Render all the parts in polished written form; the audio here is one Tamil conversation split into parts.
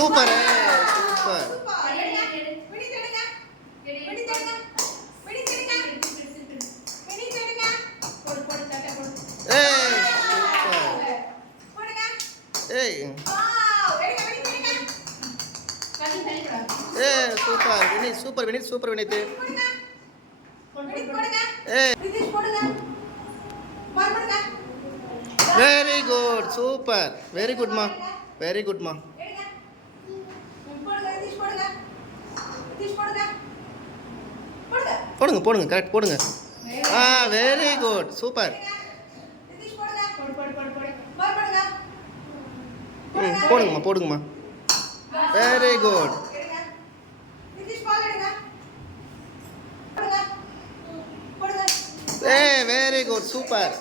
Super super. ஏய் super Vinith, super Vinith, super Vinith. Very good, super, very குட்மா, வெரி குட்மா. போடுங்க போடுங்க, கரெக்ட் போடுங்க. Very good, super. போடுங்கம்மா போடுங்கம்மா, very good. Very good, super.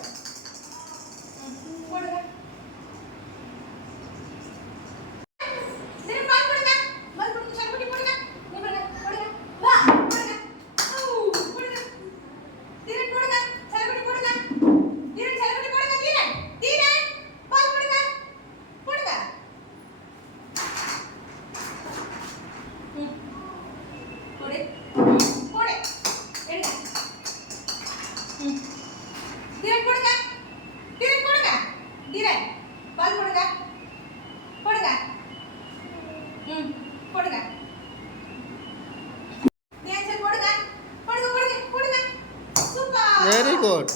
Very good.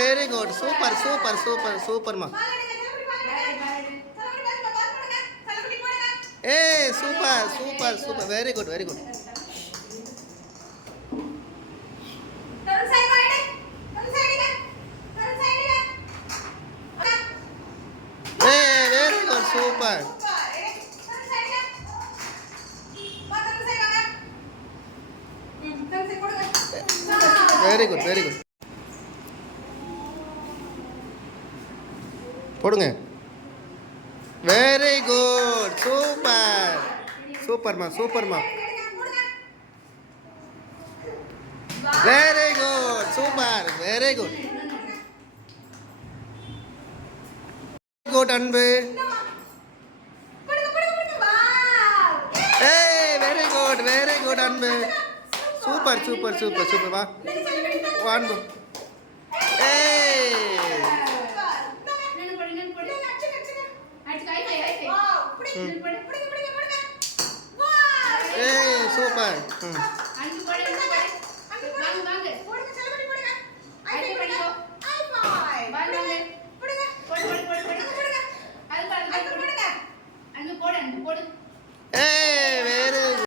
Very good, super super super சூப்பர்மா. Super super super, very good very good. Very good, super. Very good very good. போடுங்க. வெரி குட், சூப்பர் சூப்பர்மா சூப்பர்மா. Very good, super, very good. Good Anbu. Very good very good அன்பு. Super super super super. வா அன்பு. சூப்பர். வாங்க வாங்க.